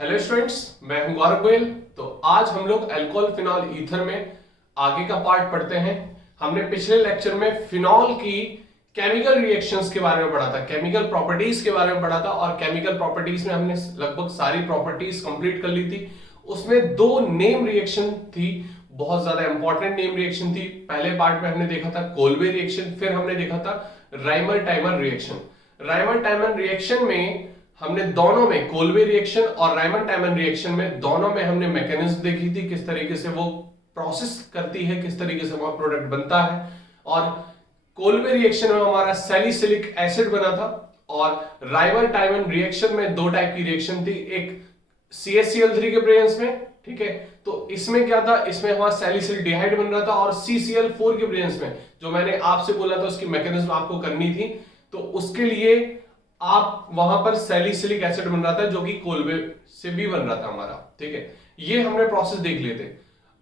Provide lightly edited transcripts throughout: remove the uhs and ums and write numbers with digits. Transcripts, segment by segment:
Hello students, मैं हूं गौरव गोयल। तो आज हम लोग अल्कोहल फिनॉल ईथर में आगे का पार्ट पढ़ते हैं। हमने पिछले लेक्चर में फिनॉल की केमिकल रिएक्शंस के बारे में पढ़ा था, केमिकल प्रॉपर्टीज के बारे में पढ़ा था और केमिकल प्रॉपर्टीज में हमने लगभग सारी प्रॉपर्टीज कंप्लीट कर ली थी। उसमें दो नेम रिएक्शन थी, बहुत ज्यादा इंपॉर्टेंट नेम रिएक्शन थी। पहले पार्ट में हमने देखा था कोल्बे रिएक्शन, फिर हमने देखा था Rymer timer reaction. Rymer timer reaction में हमने दोनों में, कोल्बे रिएक्शन और राइमन टाइमन रिएक्शन में, दोनों में हमने मैकेनिज्म देखी थी, किस तरीके से वो प्रोसेस करती है, किस तरीके से वो प्रोडक्ट बनता है। और कोल्बे रिएक्शन में हमारा सैलिसिलिक एसिड बना था और राइमन टाइमन रिएक्शन में दो टाइप की रिएक्शन थी, एक CaCl3 के प्रेजेंस में, ठीक है। तो इसमें क्या था, इसमें हमारा सैलिसिलडिहाइड बन रहा था और CCl4 के प्रेजेंस में, जो मैंने आपसे बोला था उसकी मैकेनिज्म आपको करनी थी, तो उसके लिए आप वहां पर सैलिसिलिक एसिड बन रहा था जो कि कोल्बे से भी बन रहा था हमारा, ठीक है। ये हमने प्रोसेस देख लिए थे।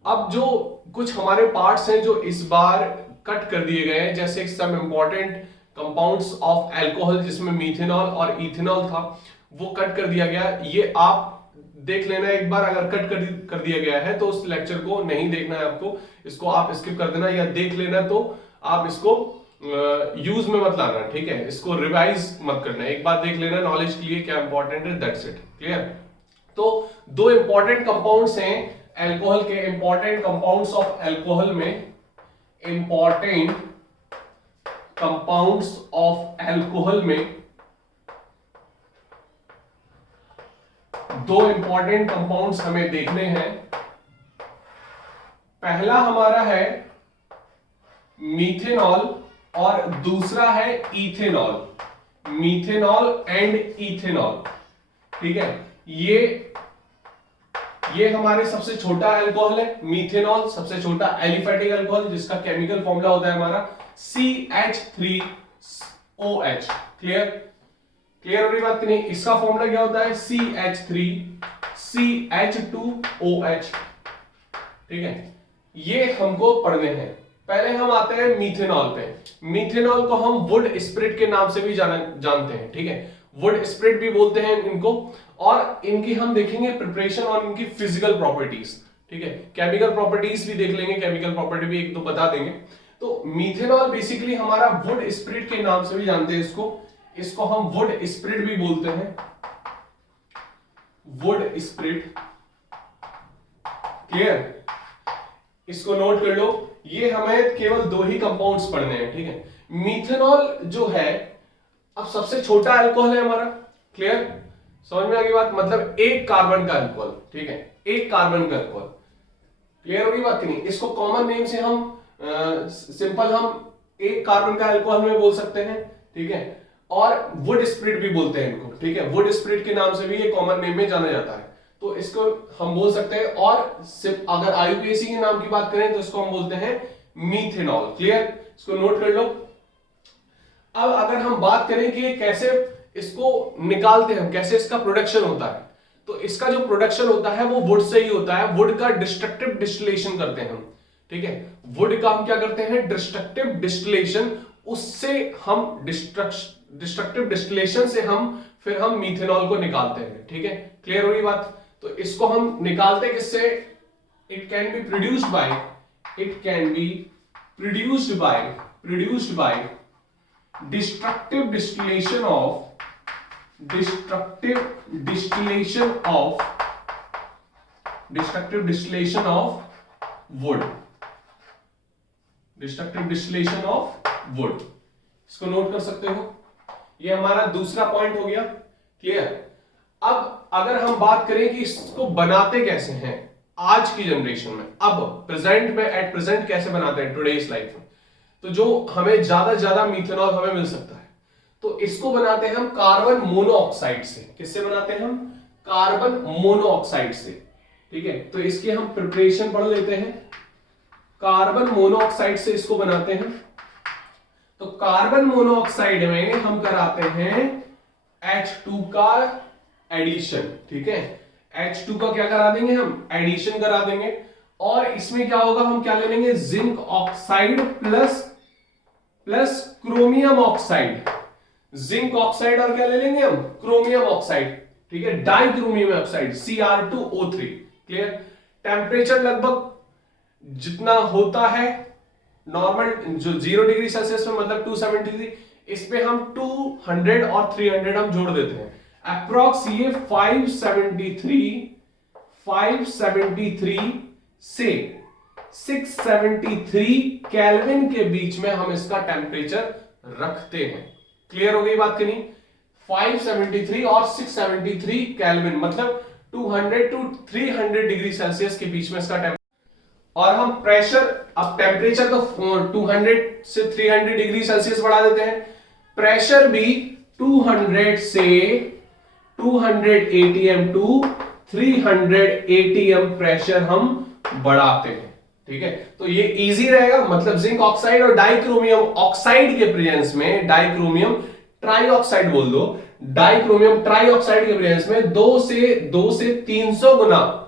अब जो कुछ हमारे पार्ट्स हैं जो इस बार कट कर दिए गए हैं, जैसे some important compounds of alcohol जिसमें मीथेनॉल और इथेनॉल था, वो कट कर दिया गया। ये आप देख लेना एक बार, अगर कट कर दिया गया है तो उस लेक्चर को नहीं देखना है आपको, इसको आप स्किप कर देना, या देख लेना तो आप इसको यूज में मत लाना, ठीक है। इसको रिवाइज मत करना, एक बार देख लेना नॉलेज के लिए क्या इंपॉर्टेंट है, दैट्स इट, क्लियर। तो दो इंपॉर्टेंट कंपाउंड्स हैं अल्कोहल के, इंपॉर्टेंट कंपाउंड्स ऑफ अल्कोहल में, इंपॉर्टेंट कंपाउंड्स ऑफ अल्कोहल में दो इंपॉर्टेंट कंपाउंड्स हमें देखने हैं। पहला हमारा है मीथेनॉल और दूसरा है इथेनॉल, मीथेनॉल एंड इथेनॉल, ठीक है। ये हमारे सबसे छोटा अल्कोहल है, मीथेनॉल सबसे छोटा एलिफेटिक अल्कोहल, जिसका केमिकल फॉर्मूला होता है हमारा CH3OH, क्लियर। क्लियर हो रही बात कि नहीं? इसका फॉर्मूला क्या होता है, CH3CH2OH, ठीक है। ये हमको पढ़ने हैं। पहले हम आते हैं मीथेनॉल पे। मीथेनॉल को हम वुड स्प्रिट के नाम से भी जानते हैं, ठीक है। वुड स्प्रिट भी बोलते हैं इनको, और इनकी हम देखेंगे प्रिपरेशन और इनकी फिजिकल प्रॉपर्टीज, ठीक है। केमिकल प्रॉपर्टीज भी देख लेंगे, केमिकल प्रॉपर्टी भी एक दो बता देंगे। तो मीथेनॉल बेसिकली हमारा वुड स्प्रिट के नाम से भी जानते हैं इसको हम वुड स्प्रिट भी बोलते हैं, वुड स्प्रिट, क्लियर। इसको नोट कर लो, ये हमें केवल दो ही कंपाउंड्स पढ़ने हैं, ठीक है। मीथेनॉल जो है अब सबसे छोटा अल्कोहल है हमारा, क्लियर, समझ में आ गई बात, मतलब एक कार्बन का अल्कोहल, ठीक है, एक कार्बन का अल्कोहल, क्लियर होगी बात कि नहीं। इसको कॉमन नेम से हम सिंपल हम एक कार्बन का अल्कोहल में बोल सकते हैं, ठीक है। और वुड स्प्रिट भी बोलते हैं इनको, ठीक है, वुड स्प्रिट के नाम से भी ये कॉमन नेम में जाना जाता है, तो इसको हम बोल सकते हैं। और अगर IUPAC के नाम की बात करें तो इसको हम बोलते हैं मीथेनॉल, क्लियर, इसको नोट कर लो। अब अगर हम बात करें कि कैसे इसको निकालते हैं, कैसे इसका प्रोडक्शन होता है, तो इसका जो प्रोडक्शन होता है वो वुड से ही होता है। वुड का डिस्ट्रक्टिव डिस्टिलेशन करते हैं हम, ठीक है। वुड का हम क्या करते हैं, डिस्ट्रक्टिव डिस्टिलेशन, उससे हम डिस्ट्रक्टिव डिस्टिलेशन से फिर हम मीथेनॉल को निकालते हैं, ठीक है। क्लियर हो गई बात। तो इसको हम निकालते किससे, it can be produced by destructive distillation of wood, इसको नोट कर सकते हो। ये हमारा दूसरा पॉइंट हो गया, क्लियर। अब अगर हम बात करें कि इसको बनाते कैसे हैं आज की जनरेशन में, अब प्रेजेंट में, एट प्रेजेंट कैसे बनाते हैं टुडेस लाइफ में, तो जो हमें ज्यादा मीथेनॉल हमें मिल सकता है, तो इसको बनाते हैं हम कार्बन मोनोऑक्साइड से। किससे बनाते हैं हम, कार्बन मोनोऑक्साइड से, ठीक है। तो इसकी हम प्रिपरेशन पढ़ लेते हैं। कार्बन मोनोऑक्साइड से इसको बनाते हैं। तो कार्बन मोनोऑक्साइड में हम कराते हैं H2 का एडिशन, ठीक है। H2 का क्या करा देंगे हम, एडिशन करा देंगे। और इसमें क्या होगा, हम क्या ले लेंगे, zinc oxide plus chromium oxide, zinc oxide और क्या ले लेंगे हम, क्रोमियम ऑक्साइड, ठीक है, डाइक्रोमियम ऑक्साइड Cr2O3। क्लियर। टेम्परेचर लगभग जितना होता है नॉर्मल जो 0 डिग्री सेल्सियस में, मतलब 273, इस पे हम 200 और 300 हम जोड़ देते हैं, अप्रोक्स ये 573 से 673 केल्विन के बीच में हम इसका टेम्परेचर रखते हैं। क्लियर हो गई बात कि नहीं? 573 और 673 केल्विन, मतलब 200 टू 300 डिग्री सेल्सियस के बीच में इसका टेम्परेचर। और हम प्रेशर, अब टेम्परेचर तो 200 से 300 डिग्री सेल्सियस बढ़ा देते हैं, प्रेशर भी 200 से 200 atm टू 300 atm प्रेशर हम बढ़ाते हैं। ठीक है, तो ये इजी रहेगा, मतलब जिंक ऑक्साइड और डाइक्रोमियम ऑक्साइड के प्रेजेंस में, डाइक्रोमियम ट्राइऑक्साइड बोल दो, डाइक्रोमियम ट्राइऑक्साइड के प्रेजेंस में 2 से 300 गुना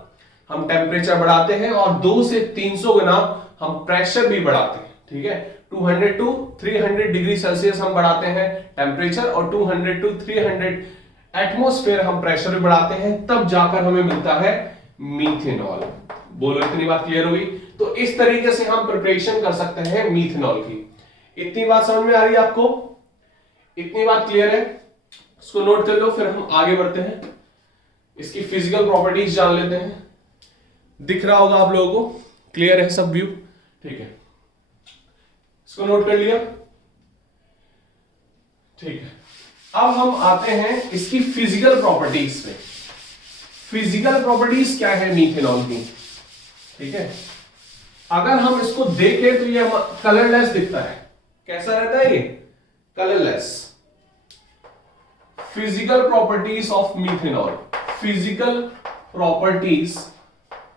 हम टेम्परेचर बढ़ाते हैं और 2 से 300 गुना हम प्रेशर भी बढ़ाते हैं। ठीक है, 200 टू 300 डिग्री सेल्सियस हम बढ़ाते हैं टेम्परेचर और 200 टू 300 एटमॉस्फेयर हम प्रेशर भी बढ़ाते हैं, तब जाकर हमें मिलता है मीथेनॉल। बोलो, इतनी बात क्लियर हुई? तो इस तरीके से हम प्रिपरेशन कर सकते हैं मीथेनॉल की। इतनी बात समझ में आ रही है आपको? इतनी बात क्लियर है? इसको नोट कर लो, फिर हम आगे बढ़ते हैं, इसकी फिजिकल प्रॉपर्टीज जान लेते हैं। दिख रहा होगा आप लोगों को, क्लियर है सब व्यू? ठीक है, इसको नोट कर लिया? ठीक है, अब हम आते हैं इसकी फिजिकल प्रॉपर्टीज पे। फिजिकल प्रॉपर्टीज क्या है मीथेनॉल की? ठीक है, अगर हम इसको देखें तो ये कलरलेस दिखता है। कैसा रहता है ये? Colourless. Physical properties of methanol, physical properties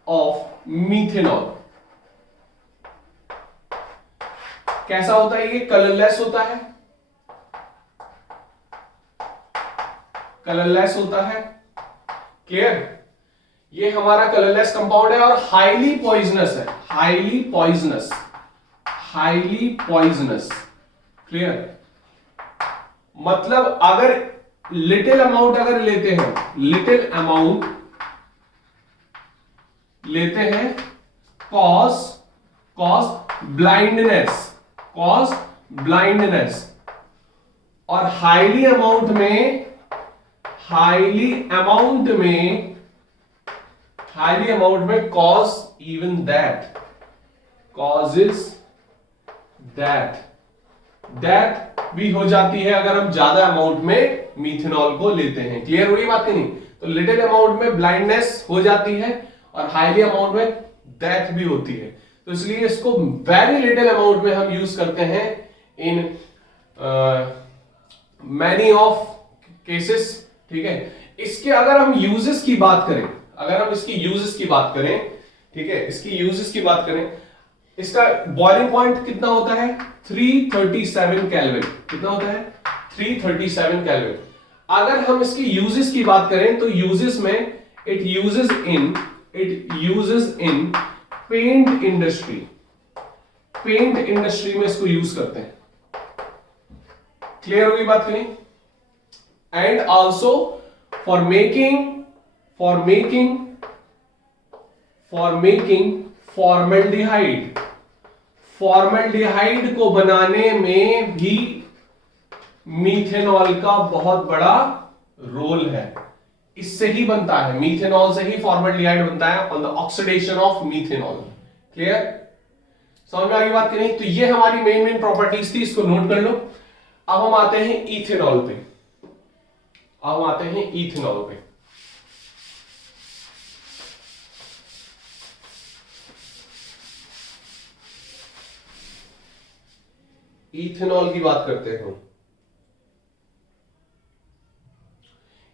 of methanol कैसा होता है? ये कलरलेस होता है, कलरलेस होता है। क्लियर? ये हमारा कलरलेस कंपाउंड है और हाईली पॉइजनस है, highly poisonous, highly poisonous. Clear? मतलब अगर लिटिल अमाउंट अगर लेते हैं, लिटिल अमाउंट लेते हैं, कॉज ब्लाइंडनेस, कॉज ब्लाइंडनेस, और हाईली अमाउंट में, हाईली अमाउंट में cause even that, causes death भी हो जाती है अगर हम ज्यादा अमाउंट में मीथेनॉल को लेते हैं। क्लियर हुई बात कि नहीं? तो लिटिल अमाउंट में ब्लाइंडनेस हो जाती है और हाईली अमाउंट में डेथ भी होती है, तो इसलिए इसको वेरी लिटिल अमाउंट में हम यूज करते हैं इन मैनी ऑफ केसेस। ठीक है, इसके अगर हम यूजेस की बात करें, अगर हम इसकी यूजेस की बात करें, ठीक है, इसकी यूजेस की बात करें, इसका बॉइलिंग पॉइंट कितना होता है? 337 केल्विन। कितना होता है? 337 केल्विन। अगर हम इसकी यूजेस की बात करें तो यूजेस में it uses in paint industry, paint industry में इसको यूज करते हैं। क्लियर होगी बात कि नहीं? And also for making formaldehyde, formaldehyde को बनाने में भी मीथेनॉल का बहुत बड़ा रोल है। इससे ही बनता है, मीथेनॉल से ही फॉर्मल्डिहाइड बनता है, on the oxidation of methanol. Clear? समझ में आ गई बात कि नहीं? तो ये हमारी मेन प्रॉपर्टीज थी, इसको नोट कर लो। अब हम आते हैं इथेनॉल पे, अब हम आते हैं इथेनॉल पे। इथेनॉल की बात करते हैं हम।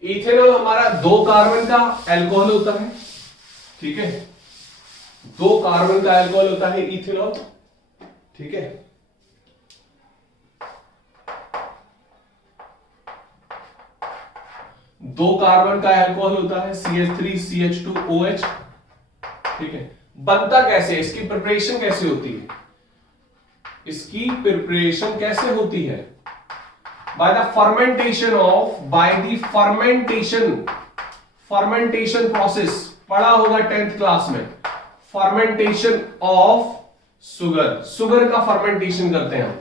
इथेनॉल हमारा 2 कार्बन का अल्कोहल होता है। ठीक है, 2 कार्बन का अल्कोहल होता है इथेनॉल। ठीक है, दो कार्बन का अल्कोहल होता है CH3CH2OH। ठीक है, बनता कैसे? इसकी प्रिपरेशन कैसे होती है? इसकी प्रिपरेशन कैसे होती है? by the fermentation fermentation process पढ़ा होगा 10th क्लास में, फर्मेंटेशन ऑफ सुगर, सुगर का फर्मेंटेशन करते हैं हम,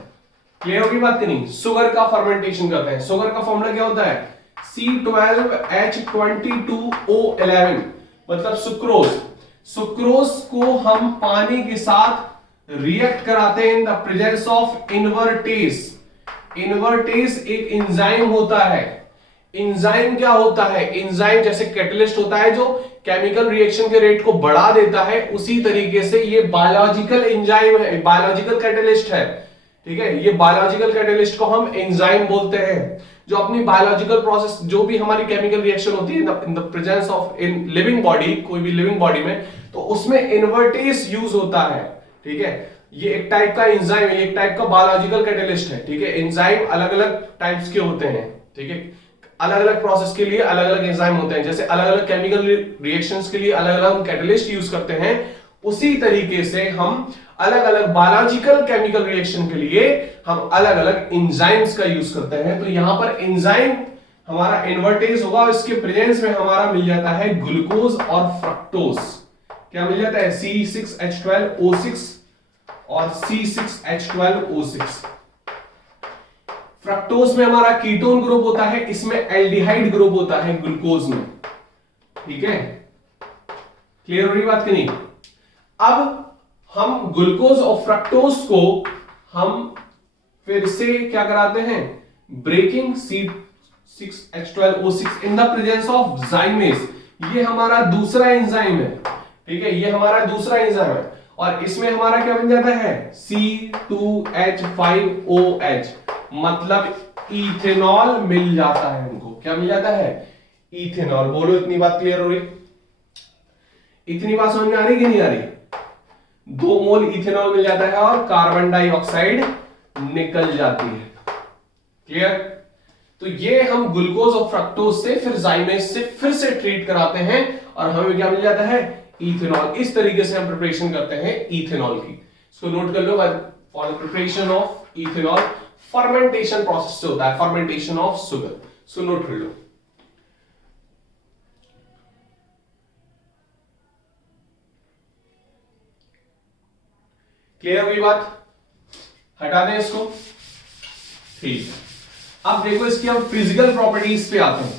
क्लियर होगी बात कि नहीं, सुगर का फर्मेंटेशन करते हैं। सुगर का फॉर्मूला क्या होता है, C12H22O11, मतलब सुक्रोज। सुक्रोज को हम पानी के साथ रिएक्ट कराते हैं इन the presence of invertase. Invertase एक एंजाइम होता है। एंजाइम क्या होता है, एंजाइम जैसे कैटलिस्ट होता है जो केमिकल रिएक्शन के रेट को बढ़ा देता है, उसी तरीके से ये बायोलॉजिकल एंजाइम है, बायोलॉजिकल कैटलिस्ट है, ठीक है। ये बायोलॉजिकल कैटलिस्ट को हम एंजाइम बोलते हैं, जो अपनी बायोलॉजिकल प्रोसेस, जो भी हमारी केमिकल रिएक्शन होती है इन the presence of in living body, कोई भी लिविंग बॉडी में, तो उसमें इन्वर्टेज यूज होता है, ठीक है। ये एक टाइप का एंजाइम है, एक टाइप का बायोलॉजिकल कैटलिस्ट है, ठीक है। एंजाइम अलग अलग टाइप्स के होते हैं, ठीक है। अलग अलग प्रोसेस के लिए अलग अलग एंजाइम होते हैं, जैसे अलग अलग केमिकल रिएक्शंस के लिए अलग अलग कैटलिस्ट यूज करते हैं, उसी तरीके से हम अलग अलग बायोलॉजिकल केमिकल रिएक्शन के लिए हम अलग अलग एंजाइम्स का यूज करते हैं। तो यहां पर एंजाइम हमारा इन्वर्टेज होगा, इसके प्रेजेंस में हमारा मिल जाता है ग्लूकोज और फ्रक्टोज। क्या मिल जाता है, C6H12O6 और C6H12O6। फ्रक्टोज में हमारा कीटोन ग्रुप होता है, इसमें एल्डिहाइड ग्रुप होता है ग्लूकोज में, ठीक है। क्लियर हो रही बात कि नहीं। अब हम ग्लूकोज और फ्रक्टोज को हम फिर से क्या कराते हैं, breaking C6H12O6 in the presence of zymase. ये हमारा दूसरा एंजाइम है, ठीक है, ये हमारा दूसरा एंजाइम है, और इसमें हमारा क्या बन जाता है, C2H5OH, मतलब इथेनॉल मिल जाता है हमको। क्या मिल जाता है, इथेनॉल। बोलो इतनी बात क्लियर हो रही, इतनी बात समझ में आ रही कि नहीं आ रही। 2 मोल इथेनॉल मिल जाता है और कार्बन डाइऑक्साइड निकल जाती है, क्लियर। तो ये हम ग्लूकोज और फ्रक्टोज से फिर जाइमेज से फिर से ट्रीट कराते हैं और हमें क्या मिल जाता है, इथेनॉल। इस तरीके से हम प्रिपरेशन करते हैं इथेनॉल की। इसको नोट कर लो, for the preparation of ethanol fermentation process से होता है, fermentation of sugar. So note कर लो। क्लियर हुई बात, हटा दें इसको, ठीक है। अब देखो इसकी हम फिजिकल प्रॉपर्टीज पे आते हैं।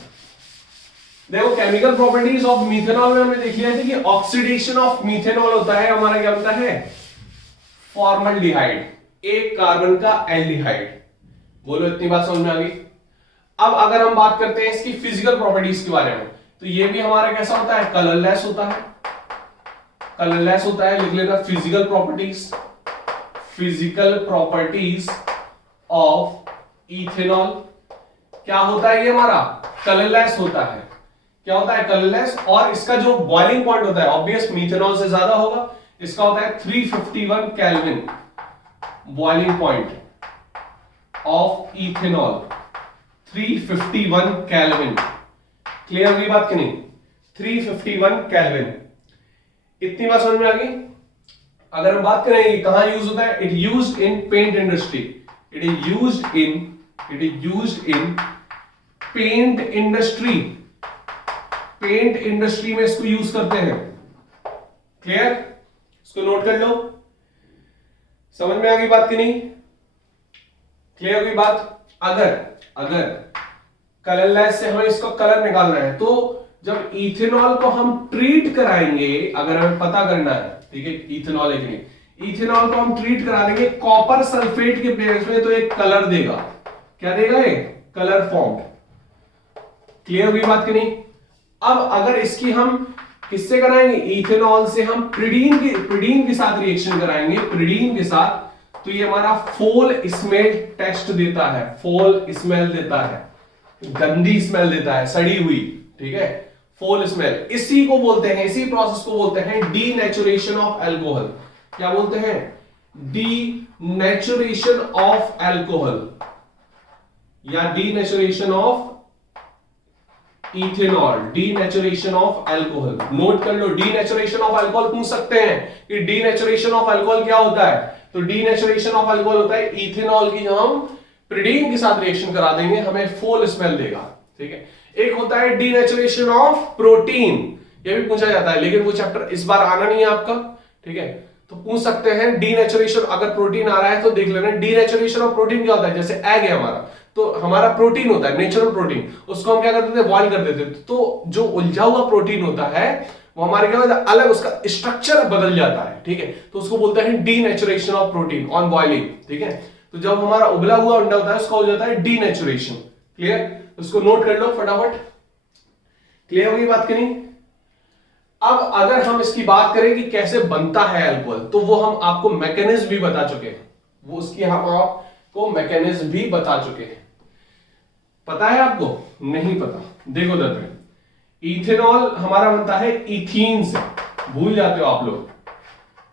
देखो केमिकल प्रॉपर्टीज ऑफ मीथेनॉल में हमने देख लिया था कि ऑक्सीडेशन ऑफ मीथेनॉल होता है, हमारा क्या बनता है, फॉर्मल्डिहाइड, एक कार्बन का एल्डिहाइड। बोलो इतनी बात समझ में आ गई। अब अगर हम बात करते हैं इसकी फिजिकल प्रॉपर्टीज के बारे में, तो ये भी हमारा कैसा होता है, कलरलेस होता है, कलरलेस होता है। लिख लेना physical properties, physical properties of ethanol. क्या होता है, ये हमारा कलरलेस होता है। क्या होता है, कलरलेस। और इसका जो बॉइलिंग पॉइंट होता है, ऑब्वियस मीथेनॉल से ज्यादा होगा, इसका होता है 351 kelvin boiling point of ethanol, 351 kelvin. Clear हुई बात कि नहीं, 351 केल्विन। इतनी बात समझ में आ गई। अगर हम बात करें कहां यूज होता है, it used in paint industry, it is used in paint industry, paint industry में इसको यूज करते हैं। क्लियर, इसको नोट कर लो। समझ में आ गई बात कि नहीं, क्लियर हुई बात। अगर कलरलेस से हमें इसको कलर निकालना है, तो जब इथेनॉल को हम ट्रीट कराएंगे, अगर हमें पता करना है, ठीक है, इथेनॉल है कि नहीं, इथेनॉल को हम ट्रीट करा देंगे कॉपर सल्फेट के प्रेजेंस में, तो एक कलर देगा। क्या देगा, एक कलर फॉर्म। क्लियर हुई बात कि नहीं। अब अगर इसकी हम किससे कराएंगे, इथेनॉल से हम प्रिडीन के साथ रिएक्शन कराएंगे, प्रिडीन के साथ, तो ये हमारा फोल स्मेल टेस्ट देता है, फोल स्मेल देता है, गंदी स्मेल देता है, सड़ी हुई, ठीक है, फोल स्मेल। इसी को बोलते हैं, इसी प्रोसेस को बोलते हैं डीनेचुरेशन ऑफ अल्कोहल। क्या बोलते हैं, डीनेचुरेशन ऑफ अल्कोहल या denaturation of ethanol, denaturation of alcohol. Note कर लो, डीनेचुरेशन ऑफ अल्कोहल पूछ सकते हैं कि डीनेचुरेशन ऑफ अल्कोहल क्या होता है, तो डीनेचुरेशन ऑफ अल्कोहल होता है इथेनॉल की हम प्रिडीन के साथ रिएक्शन करा देंगे, हमें फोल स्मेल देगा, ठीक है। एक होता है डीनेचुरेशन ऑफ प्रोटीन, ये भी पूछा जाता है, लेकिन वो चैप्टर इस बार आना नहीं है आपका, ठीक है। तो पूछ सकते हैं डीनेचुरेशन, अगर प्रोटीन आ रहा है तो देख लेना डीनेचुरेशन ऑफ प्रोटीन क्या होता है। जैसे एग है हमारा, तो हमारा प्रोटीन होता है नेचुरल प्रोटीन, उसको हम क्या करते थे, बॉइल कर देते थे। तो जो उलझा हुआ प्रोटीन होता है वो हमारे क्या होता है, अलग उसका स्ट्रक्चर बदल जाता है, ठीक है। तो उसको बोलते हैं denaturation of protein on boiling, ठीक है। तो जब हमारा उबला हुआ अंडा होता है उसका हो जाता है डीनेचुरेशन। क्लियर, उसको नोट कर लो फटाफट। क्लियर होगी बात की नहीं? अब अगर हम इसकी बात करें कि कैसे बनता है अल्कोहल, तो वो हम आपको मैकेनिज्म भी बता चुके हैं, वो उसकी हम आपको मैकेनिज्म भी बता चुके हैं। पता है आपको? नहीं पता? देखो दर्द, इथेनॉल हमारा बनता है इथीन से, भूल जाते हो आप लोग।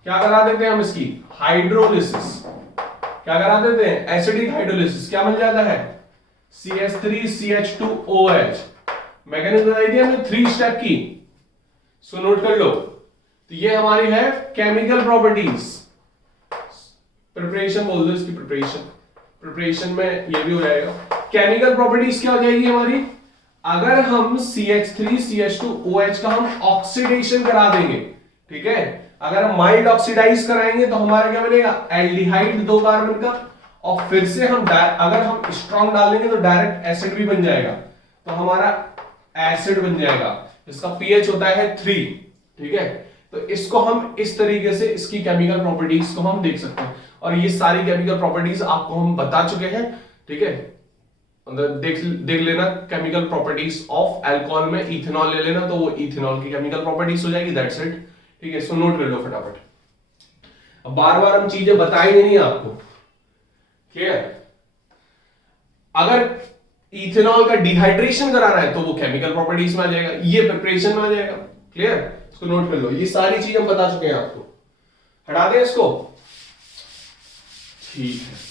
क्या करा देते हैं हम इसकी? हाइड्रोलिसिस। क्या करा देते हैं? Acidic hydrolysis. क्या मिल जाता है? CH3CH2OH। मैकेनिज्म बताई थी हमने 3 स्टेप की, सो नोट कर लो। तो ये हमारी है केमिकल प्रॉपर्टीज। प्रिपरेशन बोल दो इसकी, प्रिपरेशन में ये भी हो जाएगा। केमिकल प्रॉपर्टीज क्या हो जाएगी हमारी? अगर हम CH3CH2OH का हम ऑक्सीडेशन करा देंगे, ठीक है, अगर हम माइल्ड ऑक्सीडाइज कराएंगे तो हमारा क्या बनेगा? एल्डिहाइड 2 कार्बन का, और फिर से हम अगर हम स्ट्रॉन्ग डाल देंगे तो डायरेक्ट एसिड भी बन जाएगा, तो हमारा एसिड बन जाएगा, इसका pH होता है 3, ठीक है। तो इसको हम इस तरीके से इसकी केमिकल प्रॉपर्टीज को हम देख सकते हैं, और ये सारी केमिकल प्रॉपर्टीज आपको हम बता चुके हैं, ठीक है। देख लेना केमिकल प्रॉपर्टीज ऑफ अल्कोहल में इथेनॉल ले लेना, तो वो इथेनॉल की केमिकल प्रॉपर्टीज हो जाएगी, दैट्स इट, ठीक है। सो नोट कर लो फटाफट। अब बार बार हम चीजें बताएंगे नहीं आपको, क्लियर। अगर इथेनॉल का डिहाइड्रेशन कराना है तो वो केमिकल प्रॉपर्टीज में आ जाएगा, ये प्रिपरेशन में आ जाएगा, क्लियर। इसको नोट कर लो, ये सारी चीज हम बता चुके हैं आपको। हटा दें इसको, ठीक है।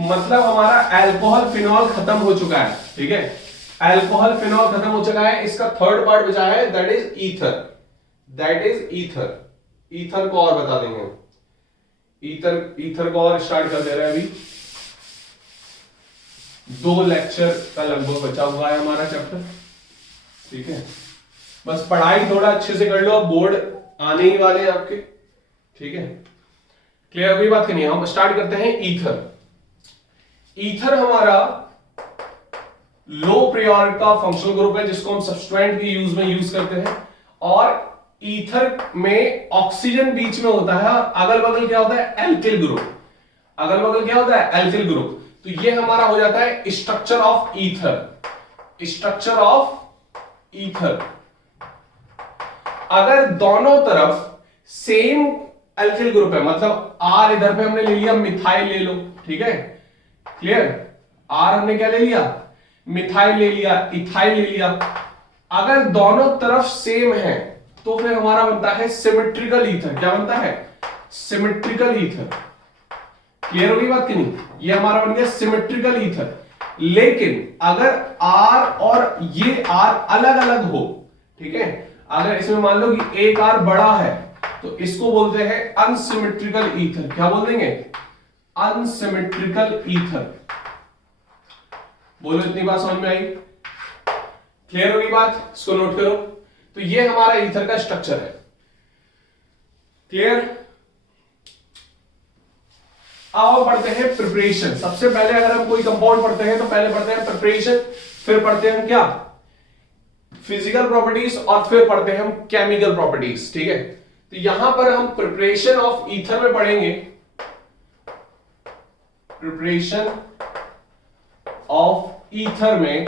मतलब हमारा अल्कोहल फिनॉल खत्म हो चुका है, ठीक है। अल्कोहल फिनॉल खत्म हो चुका है, इसका थर्ड पार्ट बचा है, दैट इज ईथर। ईथर को और बता देंगे, ईथर को और स्टार्ट कर दे रहे हैं। अभी 2 लेक्चर का लगभग बचा हुआ है हमारा चैप्टर, ठीक है। बस पढ़ाई थोड़ा अच्छे से कर लो, अब बोर्ड आने ही वाले हैं आपके, ठीक है। क्लियर हुई बात करनी है? हम स्टार्ट करते हैं ईथर। ईथर हमारा लो प्रायोरिटी का फंक्शनल ग्रुप है, जिसको हम सब्सट्रेंट के यूज में यूज करते हैं, और ईथर में ऑक्सीजन बीच में होता है, और अगल बगल क्या होता है? Alkyl group. अगल बगल क्या होता है? Alkyl group. तो ये हमारा हो जाता है structure of ether. Structure of ether, अगर दोनों तरफ सेम एल्किल ग्रुप है, मतलब R इधर पे हमने ले लिया, मिथाइल ले लो, ठीक है, क्लियर। R हमने क्या ले लिया? मिथाइल ले लिया, इथाइल ले लिया। अगर दोनों तरफ सेम है तो फिर हमारा बनता है सिमेट्रिकल ईथर। क्या बनता है? Symmetrical ether. क्लियर होगी बात की नहीं? ये हमारा बन गया सिमेट्रिकल ईथर। लेकिन अगर R और ये R अलग अलग हो, ठीक है, अगर इसमें मान लो कि एक R बड़ा है तो इसको बोलते हैं अनसिमेट्रिकल ईथर। क्या बोल देंगे? Unsymmetrical ether. बोलो, इतनी बात समझ में आई? क्लियर होगी बात? इसको नोट करो। तो ये हमारा ईथर का स्ट्रक्चर है, क्लियर। अब पढ़ते हैं प्रिपरेशन। सबसे पहले अगर हम कोई कंपाउंड पढ़ते हैं तो पहले पढ़ते हैं प्रिपरेशन, फिर पढ़ते हैं क्या? फिजिकल प्रॉपर्टीज, और फिर पढ़ते हैं हम केमिकल प्रॉपर्टीज, ठीक है। तो यहां पर हम प्रिपरेशन ऑफ ईथर में पढ़ेंगे, प्रिपरेशन ऑफ ईथर में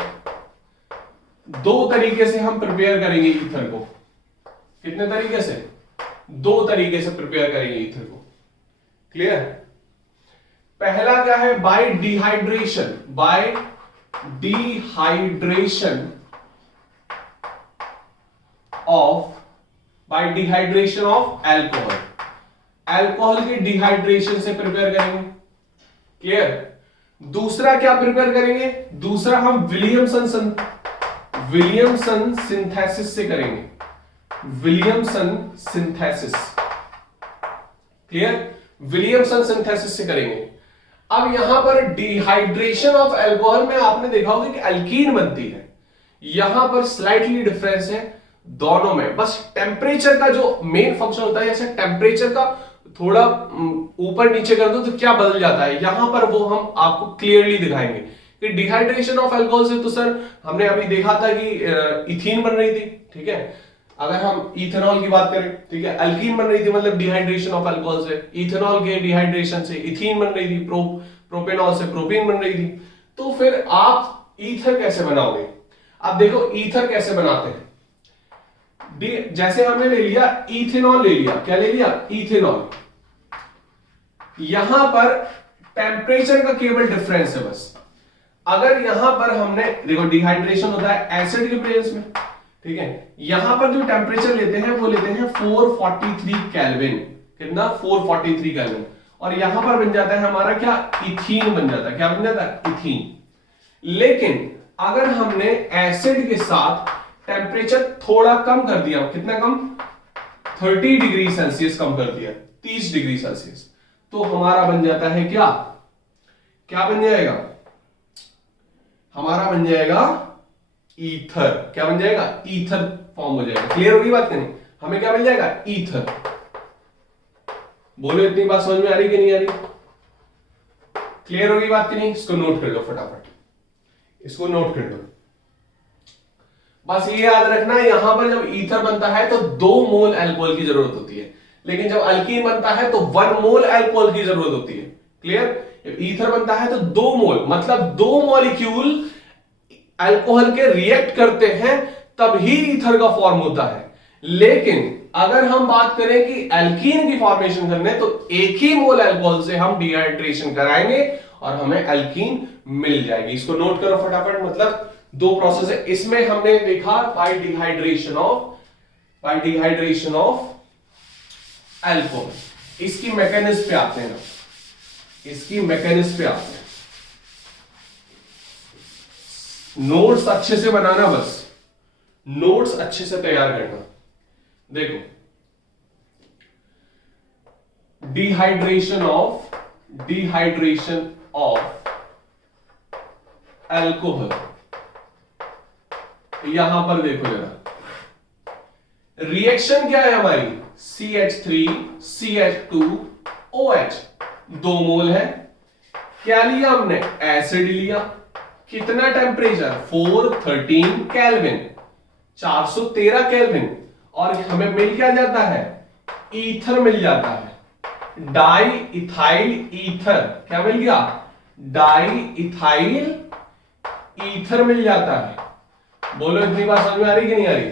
2 तरीके से हम प्रिपेयर करेंगे ईथर को। कितने तरीके से? 2 तरीके से प्रिपेयर करेंगे ईथर को, क्लियर। पहला क्या है? Bye dehydration. Bye dehydration of alcohol. Alcohol की डिहाइड्रेशन से प्रिपेयर करेंगे, क्लियर। दूसरा क्या प्रिपेयर करेंगे? दूसरा हम विलियमसन सिंथेसिस से करेंगे। Williamson synthesis, clear. Williamson synthesis से करेंगे। अब यहां पर डिहाइड्रेशन ऑफ अल्कोहल में आपने देखा होगा कि अल्कीन बनती है, यहां पर स्लाइटली डिफरेंस है दोनों में, बस टेम्परेचर का जो मेन फंक्शन होता है, जैसे टेम्परेचर का थोड़ा ऊपर नीचे कर दो तो क्या बदल जाता है, यहां पर वो हम आपको क्लियरली दिखाएंगे कि डिहाइड्रेशन ऑफ अल्कोहल से तो सर हमने अभी देखा था कि इथीन बन रही थी, ठीक है, अगर हम इथेनॉल की बात करें, ठीक है, अल्कीन बन रही थी मतलब डिहाइड्रेशन ऑफ अल्कोहल से, इथेनॉल के डिहाइड्रेशन से इथीन बन रही थी, प्रोपेनॉल से प्रोपीन बन रही थी। तो फिर आप ईथर कैसे बनाओगे? अब देखो ईथर कैसे बनाते हैं, जैसे हमने ले लिया इथेनॉल, ले लिया, क्या ले लिया? इथेनॉल। यहां पर टेम्परेचर का केवल डिफरेंस है बस। अगर यहां पर हमने देखो डिहाइड्रेशन होता है एसिड के प्रेजेंस में, ठीक है, यहां पर जो टेम्परेचर लेते हैं वो लेते हैं 443 केल्विन, कितना? 443 केल्विन, और यहां पर बन जाता है हमारा क्या? इथीन बन जाता है, क्या बन जाता है? इथीन। लेकिन अगर हमने एसिड के साथ टेम्परेचर थोड़ा कम कर दिया, कितना कम? 30 डिग्री सेल्सियस कम कर दिया, 30 डिग्री सेल्सियस, तो हमारा बन जाता है क्या? क्या बन जाएगा? हमारा बन जाएगा ईथर। क्या बन जाएगा? ईथर फॉर्म हो जाएगा। क्लियर होगी बात नहीं? हमें क्या मिल जाएगा? ईथर। बोलो इतनी बात समझ में आ रही कि नहीं आ रही? क्लियर होगी बात की नहीं? इसको नोट कर लो फटाफट, इसको नोट कर लो। बस ये याद रखना, यहां पर जब ईथर बनता है तो 2 मोल अल्कोहल की जरूरत होती है, लेकिन जब अल्कीन बनता है तो 1 मोल अल्कोहल की जरूरत होती है। क्लियर? ईथर बनता है तो 2 मोल, मतलब 2 मॉलिक्यूल अल्कोहल के रिएक्ट करते हैं तभी ईथर का फॉर्म होता है। लेकिन अगर हम बात करें कि अल्कीन की फॉर्मेशन करने, तो 1 ही मोल अल्कोहल से हम डिहाइड्रेशन कराएंगे और हमें अल्कीन मिल जाएगी। इसको नोट करो फटाफट, मतलब 2 प्रोसेस है इसमें। हमने देखा बाय डिहाइड्रेशन ऑफ अल्कोहल। इसकी मैकेनिज्म पे आते हैं, इसकी मैकेनिज्म पे आते हैं। नोट्स अच्छे से बनाना, बस नोट्स अच्छे से तैयार करना। देखो डिहाइड्रेशन ऑफ अल्कोहल, यहां पर देखो जरा, रिएक्शन क्या है हमारी? CH3 CH2OH, 2 मोल है। क्या लिया हमने? एसिड लिया। कितना टेम्परेचर? 413 केल्विन, 413 केल्विन, और हमें मिल क्या जाता है? ईथर मिल जाता है, डाई इथाइल ईथर। क्या मिल गया? डाई इथाइल ईथर मिल जाता है। बोलो इतनी बात समझ में आ रही कि नहीं आ रही?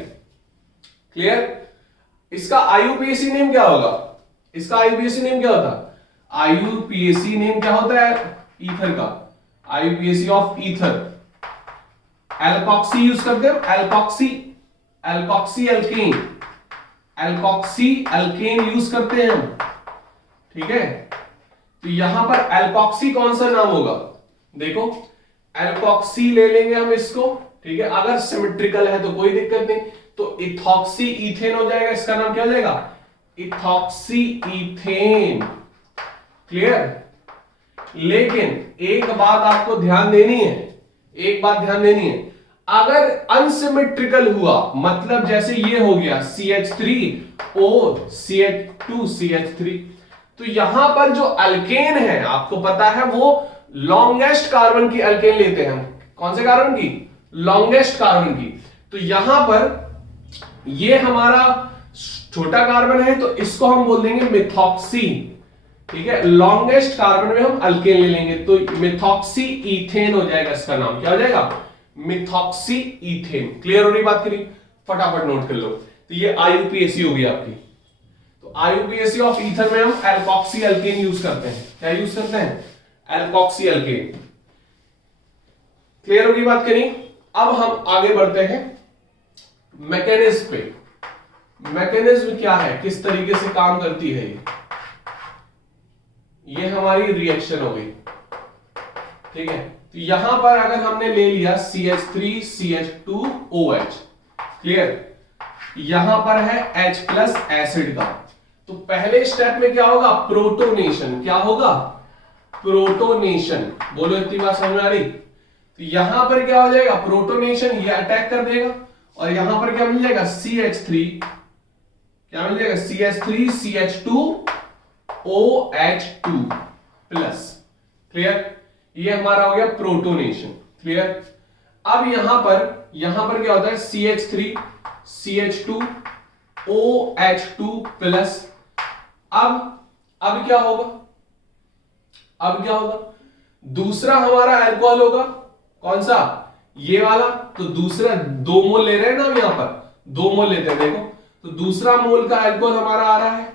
क्लियर? इसका IUPAC नेम क्या होगा? इसका IUPAC नेम क्या होता? IUPAC नेम क्या होता है ईथर का? IUPAC of ether. Alkoxy use करते हैं, एल्कोक्सी अल्केन यूज करते हैं हम, ठीक है। तो यहां पर एल्कोक्सी कौन सा नाम होगा? देखो एल्कोक्सी ले लेंगे हम इसको, ठीक है। अगर सिमेट्रिकल है तो कोई दिक्कत नहीं, तो इथॉक्सी इथेन हो जाएगा। इसका नाम क्या हो जाएगा? Ethoxy ethane. क्लियर? लेकिन एक बात आपको ध्यान देनी है, अगर अनसिमेट्रिकल हुआ, मतलब जैसे ये हो गया CH3O CH2 CH3, तो यहां पर जो अल्केन है आपको पता है वो लॉन्गेस्ट कार्बन की अल्केन लेते हैं हम। कौन से कार्बन की? लॉन्गेस्ट कार्बन की। तो यहां पर ये हमारा छोटा कार्बन है, तो इसको हम बोल देंगे मिथॉक्सी, ठीक है। लॉन्गेस्ट कार्बन में हम अल्केन ले लेंगे, तो मिथॉक्सी इथेन हो जाएगा। इसका नाम क्या हो जाएगा? Methoxy ethane. क्लियर हो रही बात करी? फटाफट नोट कर लो। तो ये IUPAC होगी आपकी। तो IUPAC ऑफ ईथर में हम एल्कोक्सी अल्केन यूज करते हैं। क्या यूज करते हैं? Alkoxy alkane. क्लियर होगी बात करी? अब हम आगे बढ़ते हैं मैकेनिज्म पे। मैकेनिज्म क्या है, किस तरीके से काम करती है ये हमारी रिएक्शन हो गई, ठीक है। तो यहां पर अगर हमने ले लिया CH3 CH2OH, क्लियर, यहां पर है H+ एसिड का, तो पहले स्टेप में क्या होगा? प्रोटोनेशन। क्या होगा? प्रोटोनेशन। बोलो इतनी बात समझ में आ रही? तो यहां पर क्या हो जाएगा, प्रोटोनेशन, ये अटैक कर देगा और यहां पर क्या मिल जाएगा, CH3, क्या मिल जाएगा, CH3 CH2 OH2 plus. Clear? ये हमारा हो गया प्रोटोनेशन। क्लियर? अब यहां पर क्या होता है, CH3 CH2 OH2 प्लस। अब क्या होगा, दूसरा हमारा अल्कोहल होगा, कौन सा, ये वाला। तो दूसरा 2 मोल ले रहे हैं ना हम, यहां पर 2 मोल लेते हैं, देखो। तो दूसरा मोल का अल्कोहल हमारा आ रहा है,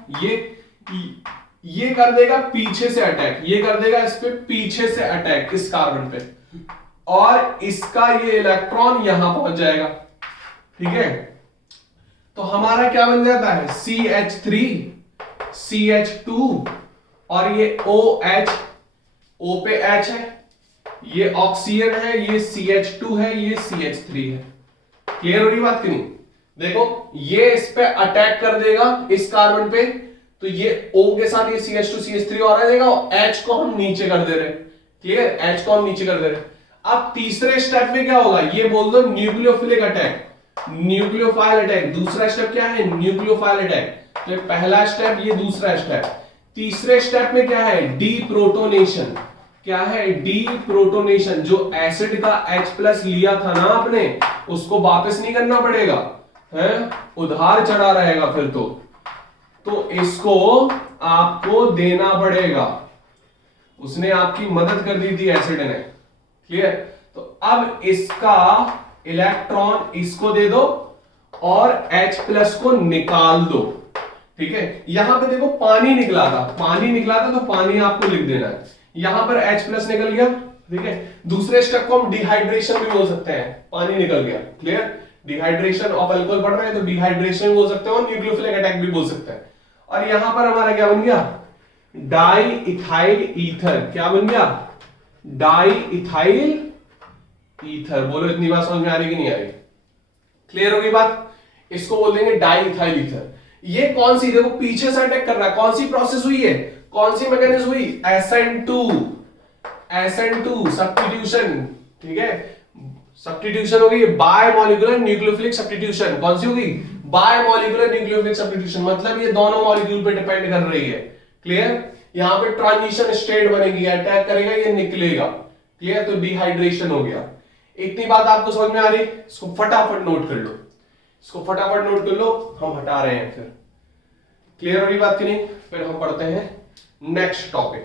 ये कर देगा पीछे से अटैक, ये कर देगा इस पे पीछे से अटैक, इस कार्बन पे, और इसका ये इलेक्ट्रॉन यहां पहुंच जाएगा। ठीक है? तो हमारा क्या बन जाता है, CH3 CH2 और ये OH, O पे H है, ये ऑक्सीजन है, ये CH2 है, ये CH3 है। क्लियर हो रही बात कि नहीं? देखो, ये इस पे अटैक कर देगा इस कार्बन पे, तो ये O के साथ ये CH2 CH3 और आ जाएगा, और H को हम नीचे कर दे रहे हैं। क्लियर? H को हम नीचे कर दे रहे हैं। अब तीसरे स्टेप में क्या होगा, ये बोल दो न्यूक्लियोफिलिक अटैक, न्यूक्लियोफाइल अटैक। दूसरा स्टेप क्या है, न्यूक्लियोफाइल अटैक। तो पहला स्टेप, ये दूसरा स्टेप। तीसरे स्टेप में क्या है, डीप्रोटोनेशन। क्या है, डीप्रोटोनेशन। जो एसिड का H+ लिया था ना आपने, उसको वापस नहीं करना पड़ेगा, है उधार चढ़ा रहेगा फिर तो इसको आपको देना पड़ेगा। उसने आपकी मदद कर दी थी एसिड ने। क्लियर? तो अब इसका इलेक्ट्रॉन इसको दे दो और H+ को निकाल दो। ठीक है? यहां पे देखो पानी निकला था तो पानी आपको लिख देना है। यहां पर H+ निकल गया। ठीक है? दूसरे स्टेप को हम डिहाइड्रेशन भी बोल सकते हैं, पानी निकल गया। क्लियर? डिहाइड्रेशन ऑफ अल्कोहल पढ़ रहे हैं तो डिहाइड्रेशन बोल सकते हैं और न्यूक्लियोफिलिक अटैक भी बोल सकते हैं। और यहां पर हमारा क्या बन गया, डाई इथाइल ईथर। क्या बन गया, डाई इथाइल ईथर। बोलो इतनी बात समझ में आ रही कि नहीं आ रही? क्लियर होगी बात? इसको बोल देंगे डाई इथाइल ईथर। ये कौन सी, देखो पीछे से अटैक कर रहा है, कौन सी प्रोसेस हुई है, कौन सी मैकेनिज्म हुई, SN2 सब्स्टिट्यूशन। ठीक है? सब्स्टिट्यूशन होगी, बाय मॉलिक्यूलर न्यूक्लियोफिलिक सब्स्टिट्यूशन। कौन सी होगी, बाय मॉलिक्यूलर न्यूक्लियोफिलिक सब्स्टिट्यूशन। मतलब ये दोनों मॉलिक्यूल पे डिपेंड कर रही है। क्लियर? यहां पे ट्रांजिशन स्टेट बनेगी, अटैक करेगा, ये निकलेगा। क्लियर? तो डिहाइड्रेशन हो गया। इतनी बात आपको समझ में आ रही? इसको फटाफट नोट कर लो, हम हटा रहे हैं फिर। क्लियर हो रही बात कि नहीं? फिर हम पढ़ते हैं नेक्स्ट टॉपिक।